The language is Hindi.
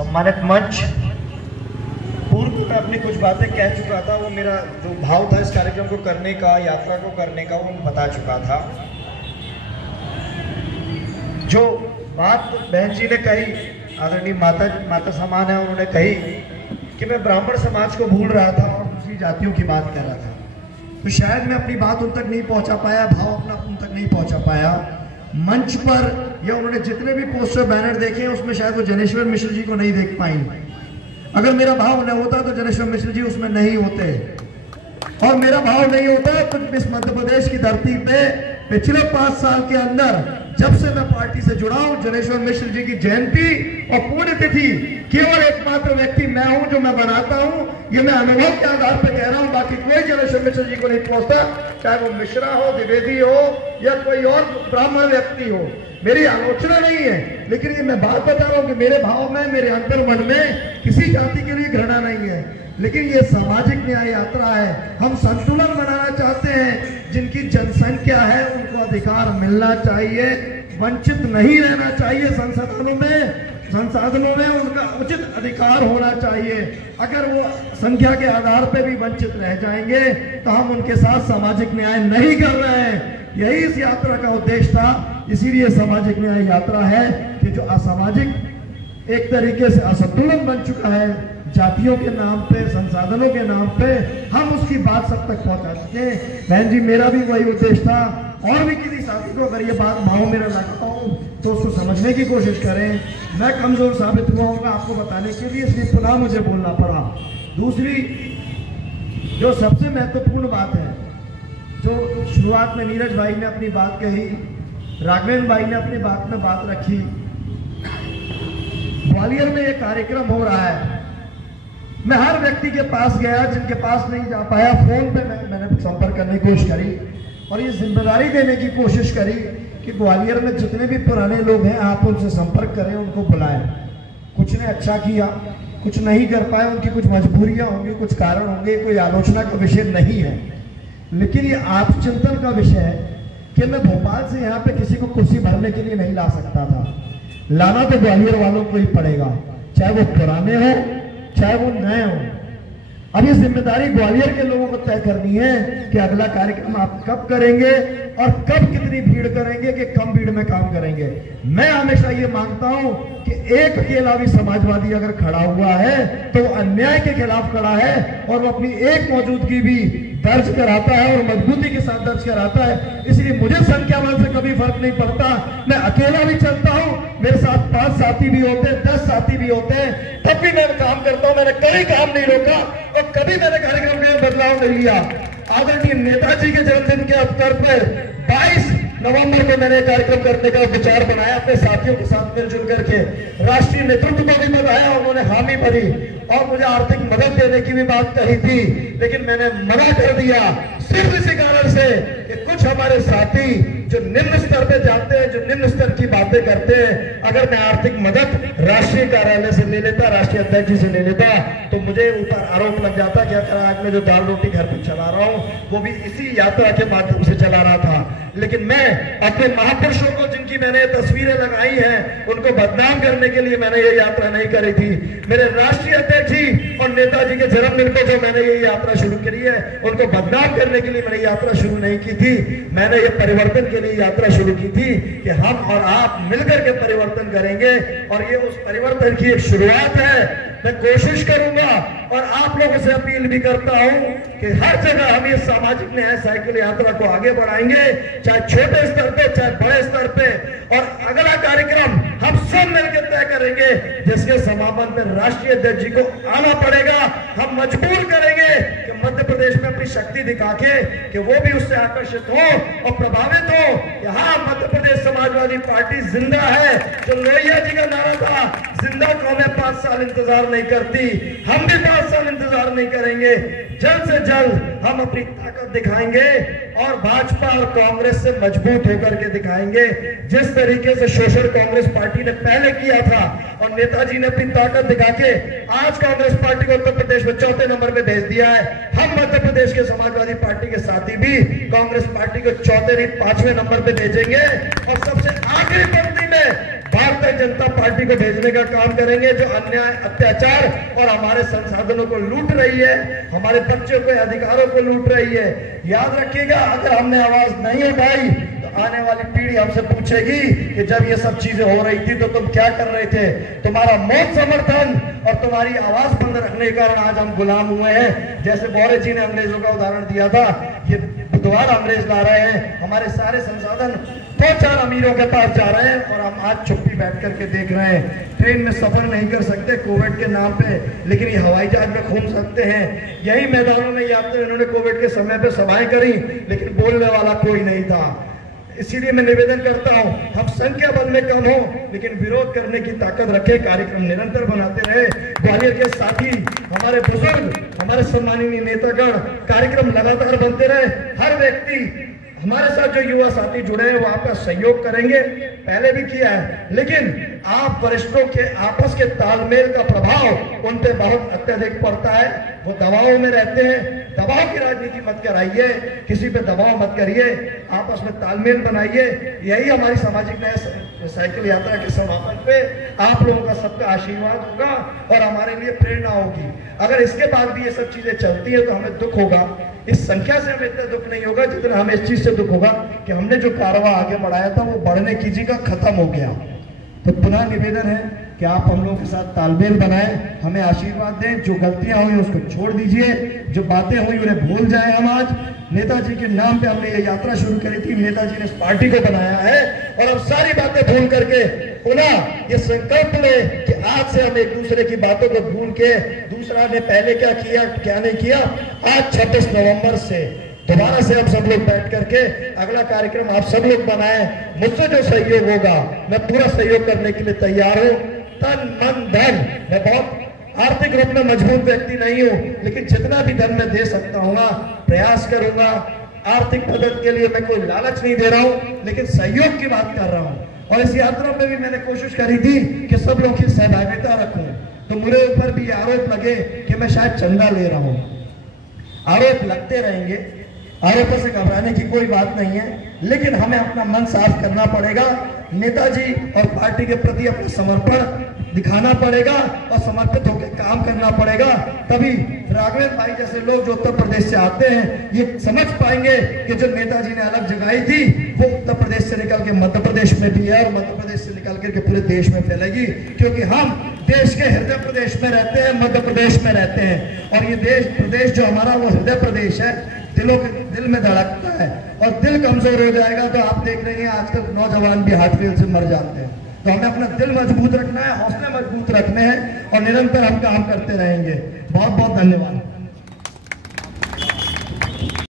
सम्मानित मंच, पूर्व में अपनी कुछ बातें कह चुका था। वो मेरा जो भाव था इस कार्यक्रम को करने का, यात्रा को करने का, वो बता चुका था। जो बात बहन जी ने कही, आदरणीय माता समान है, उन्होंने कही कि मैं ब्राह्मण समाज को भूल रहा था और दूसरी जातियों की बात कर रहा था, तो शायद मैं अपनी बात उन तक नहीं पहुंचा पाया, भाव अपना उन तक नहीं पहुंचा पाया। मंच पर या उन्होंने जितने भी पोस्टर बैनर देखे हैं उसमें शायद वो जनेश्वर मिश्र जी को नहीं देख पाई। अगर मेरा भाव न होता तो जनेश्वर मिश्र जी उसमें नहीं होते, और मेरा भाव नहीं होता तो इस मध्य प्रदेश की धरती पे पिछले 5 साल के अंदर जब से मैं पार्टी से जुड़ा हूं, जनेश्वर मिश्र जी की जयंती और पुण्यतिथि केवल एकमात्र व्यक्ति मैं हूं जो मैं बनाता हूं। ये मैं अनुभव के आधार पर कह रहा हूं, बाकी कोई जनेश्वर मिश्र जी को नहीं पहुंचता, चाहे वो मिश्रा हो, द्विवेदी हो या कोई और ब्राह्मण व्यक्ति हो। मेरी आलोचना नहीं है, लेकिन ये मैं बात बता रहा हूं कि मेरे भाव में, मेरे अंतर मन में किसी जाति के लिए घृणा नहीं है, लेकिन ये सामाजिक न्याय यात्रा है। हम संतुलन बनाना चाहते हैं। जिनकी जनसंख्या है उनको अधिकार मिलना चाहिए, वंचित नहीं रहना चाहिए। संसाधनों में उनका उचित अधिकार होना चाहिए। अगर वो संख्या के आधार पर भी वंचित रह जाएंगे तो हम उनके साथ सामाजिक न्याय नहीं कर रहे हैं। यही इस यात्रा का उद्देश्य था। इसीलिए सामाजिक न्याय यात्रा है कि जो असामाजिक एक तरीके से असंतुलन बन चुका है जातियों के नाम पे, संसाधनों के नाम पे, हम उसकी बात सब तक पहुंचा सकें। बहन जी, मेरा भी वही उद्देश्य था। और भी किसी साथी को अगर ये बात भाव मेरा लगता हूं तो उसको समझने की कोशिश करें। मैं कमजोर साबित हुआ हूँ आपको बताने के लिए, इसलिए पुनः मुझे बोलना पड़ा। दूसरी जो सबसे महत्वपूर्ण बात है, जो शुरुआत में नीरज भाई ने अपनी बात कही, राघवेंद्र भाई ने अपनी बात में बात रखी, ग्वालियर में एक कार्यक्रम हो रहा है। मैं हर व्यक्ति के पास गया, जिनके पास नहीं जा पाया फोन पे मैंने संपर्क करने की कोशिश करी और ये जिम्मेदारी देने की कोशिश करी कि ग्वालियर में जितने भी पुराने लोग हैं आप उनसे संपर्क करें, उनको बुलाएं। कुछ ने अच्छा किया, कुछ नहीं कर पाए, उनकी कुछ मजबूरियां होंगी, कुछ कारण होंगे, कोई आलोचना का विषय नहीं है। लेकिन ये आत्मचिंतन का विषय है कि मैं भोपाल से यहाँ पे किसी को कुर्सी भरने के लिए नहीं ला सकता था। लाना तो ग्वालियर वालों को ही पड़ेगा, चाहे वो पुराने हो चाहे वो नए हो। अब ये जिम्मेदारी ग्वालियर के लोगों को तय करनी है कि अगला कार्यक्रम आप कब करेंगे और कब कितनी भीड़ करेंगे, कि कम भीड़ में काम करेंगे। मैं हमेशा ये मानता हूं कि एक अकेला भी समाजवादी अगर खड़ा हुआ है तो अन्याय के खिलाफ खड़ा है और वो अपनी एक मौजूदगी भी दर्ज कराता है और मजबूती के साथ दर्ज कराता है। इसलिए मुझे संख्या बल से कभी फर्क नहीं पड़ता। मैं अकेला भी चलता हूं, मेरे साथ 5 साथी भी होते हैं, 10 साथी भी होते हैं, तब भी मैं काम करता हूं। मैंने कभी काम नहीं रोका और कभी मैंने कार्यक्रम में बदलाव नहीं लिया। आदरणीय नेताजी के जन्मदिन के अवसर पर 22 नवंबर को मैंने कार्यक्रम करने का विचार बनाया, अपने साथियों के साथ मिलजुल करके। राष्ट्रीय नेतृत्व को भी बताया, उन्होंने हामी भरी और मुझे आर्थिक मदद देने की भी बात कही थी, लेकिन मैंने मना कर दिया सिर्फ इसी कारण से कि कुछ हमारे साथी जो निम्न स्तर पे जाते हैं, जो निम्न स्तर की बातें करते हैं, अगर मैं आर्थिक मदद राष्ट्रीय कार्यालय से ले लेता, राष्ट्रीय अध्यक्ष जी से ले लेता, तो मुझे ऊपर आरोप लग जाता कि अगर आज मैं जो दाल रोटी घर पे चला रहा हूँ वो भी इसी यात्रा के माध्यम से चला रहा था। लेकिन मैं अपने महापुरुषों को, जिनकी मैंने तस्वीरें लगाई हैं, उनको बदनाम करने के लिए मैंने ये यात्रा नहीं करी थी। मेरे राष्ट्रीय अध्यक्ष जी और नेताजी के जन्मदिन को जो मैंने ये यात्रा शुरू करी है, उनको बदनाम करने के लिए मैंने यात्रा शुरू नहीं की थी। मैंने ये परिवर्तन के लिए यात्रा शुरू की थी कि हम और आप मिलकर के परिवर्तन करेंगे और ये उस परिवर्तन की एक शुरुआत है। मैं कोशिश करूंगा और आप लोगों से अपील भी करता हूं कि हर जगह हम ये सामाजिक न्याय साइकिल यात्रा को आगे बढ़ाएंगे, चाहे छोटे स्तर पे चाहे बड़े स्तर पे। और अगला कार्यक्रम हम सब मिलकर तय करेंगे, जिसके समापन में राष्ट्रीय अध्यक्ष जी को आना पड़ेगा। हम मजबूर करेंगे कि मध्य प्रदेश में अपनी शक्ति दिखा के कि वो भी उससे आकर्षित हो और प्रभावित हो कि हाँ, मध्य प्रदेश समाजवादी पार्टी जिंदा है। जो लोहिया जी का नारा था, जिंदा कौमें 5 साल इंतजार नहीं करती, हम भी 5 साल इंतजार नहीं करेंगे। जल्द से जल्द हम अपनी ताकत दिखाएंगे और भाजपा और कांग्रेस से मजबूत होकर के दिखाएंगे। जिस तरीके से शोषण कांग्रेस पार्टी ने पहले किया था और नेताजी ने अपनी ताकत दिखा के आज कांग्रेस पार्टी को उत्तर प्रदेश में 4थे नंबर पे भेज दिया है, हम मध्य प्रदेश के समाजवादी पार्टी के साथी भी कांग्रेस पार्टी को 4थे नहीं 5वें नंबर पे भेजेंगे और सबसे आखिरी पंक्ति में भारतीय जनता पार्टी को भेजने का काम करेंगे, जो अन्याय, अत्याचार और हमारे संसाधनों को लूट रही है, हमारे बच्चों के अधिकारों को लूट रही है। याद रखिएगा, अगर हमने आवाज नहीं उठाई तो आने वाली पीढ़ी हमसे पूछेगी कि जब ये सब चीजें हो रही थी तो तुम क्या कर रहे थे। तुम्हारा मौत समर्थन और तुम्हारी आवाज बंद रखने के कारण आज हम गुलाम हुए हैं। जैसे बौरे जी ने अंग्रेजों का उदाहरण दिया था, ये दोबारा अंग्रेज ला रहे हैं, हमारे सारे संसाधन 2-4 अमीरों के पास जा रहे हैं और हम आज चुप्पी बैठ करके देख रहे हैं। ट्रेन में सफर नहीं कर सकते कोविड के नाम पे, लेकिन ये हवाई जहाज में घूम सकते हैं। यही मैदानों में यात्रा इन्होंने कोविड के समय पे सभाएं करी, लेकिन बोलने वाला कोई नहीं था। इसीलिए मैं निवेदन करता हूं, हम संख्या बल में कम हो लेकिन विरोध करने की ताकत रखे, कार्यक्रम निरंतर बनाते रहे। ग्वालियर के साथी, हमारे बुजुर्ग, हमारे सम्माननीय नेतागण, कार्यक्रम लगातार बनते रहे। हर व्यक्ति, हमारे साथ जो युवा साथी जुड़े हैं वो आपका सहयोग करेंगे, पहले भी किया है, लेकिन आप वरिष्ठों के आपस के तालमेल का प्रभाव उन पे बहुत अत्यधिक पड़ता है। वो दबाव में रहते हैं। दबाव की राजनीति मत कराइए, किसी पे दबाव मत करिए, आपस में तालमेल बनाइए। यही हमारी सामाजिक न्याय साइकिल यात्रा के समापन पे आप लोगों का सबका आशीर्वाद होगा और हमारे लिए प्रेरणा होगी। अगर इसके बाद भी ये सब चीजें चलती है तो हमें दुख होगा। इस संख्या से हमें इतना दुख नहीं होगा जितना हमें इस चीज से दुख होगा कि हमने जो कारवां आगे बढ़ाया था वो बढ़ने की जगह खत्म हो गया। तो पुनः निवेदन है कि आप हम लोगों के साथ तालमेल बनाएं, हमें आशीर्वाद दें। जो गलतियां हुई उसको छोड़ दीजिए, जो बातें हुई उन्हें भूल जाएं। हम आज नेताजी के नाम पे हमने ये यात्रा शुरू करी थी, नेताजी ने इस पार्टी को बनाया है और अब सारी बातें भूल करके पुनः ये संकल्प लें कि आज से हम एक दूसरे की बातों को भूल के, दूसरा ने पहले क्या किया क्या नहीं किया, आज 26 नवंबर से दोबारा से हम सब लोग बैठ करके अगला कार्यक्रम आप सब लोग बनाएं। मुझसे जो सहयोग होगा मैं पूरा सहयोग करने के लिए तैयार हूं, तन मन धन। मैं बहुत आर्थिक रूप में मजबूत व्यक्ति नहीं हूं, लेकिन जितना भी धन मैं दे सकता हूँ प्रयास करूंगा। आर्थिक मदद के लिए मैं कोई लालच नहीं दे रहा हूं, लेकिन सहयोग की बात कर रहा हूं। और इस यात्रा में भी मैंने कोशिश करी थी कि सब लोग की सहभागिता रखूं, तो मेरे ऊपर भी आरोप लगे कि मैं शायद चंदा ले रहा हूं। आरोप लगते रहेंगे, आरोपों से घबराने की कोई बात नहीं है, लेकिन हमें अपना मन साफ करना पड़ेगा। नेताजी और पार्टी के प्रति अपना समर्पण दिखाना पड़ेगा और समर्पित होकर काम करना पड़ेगा। तभी राघवेंद्र भाई जैसे लोग जो उत्तर प्रदेश से आते हैं ये समझ पाएंगे कि जो नेताजी ने अलग जगाई थी वो उत्तर प्रदेश से निकल के मध्य प्रदेश में भी है और मध्य प्रदेश से निकल करके पूरे देश में फैलेगी, क्योंकि हम देश के हृदय प्रदेश में रहते हैं, मध्य प्रदेश में रहते हैं। और ये देश प्रदेश जो हमारा वो हृदय प्रदेश है, दिल में धड़कता है। और दिल कमजोर हो जाएगा तो आप देख रहे हैं आजकल नौजवान भी हार्ट फेल से मर जाते हैं। तो हमें अपना दिल मजबूत रखना है, हौसले मजबूत रखने हैं और निरंतर हम काम करते रहेंगे। बहुत बहुत धन्यवाद।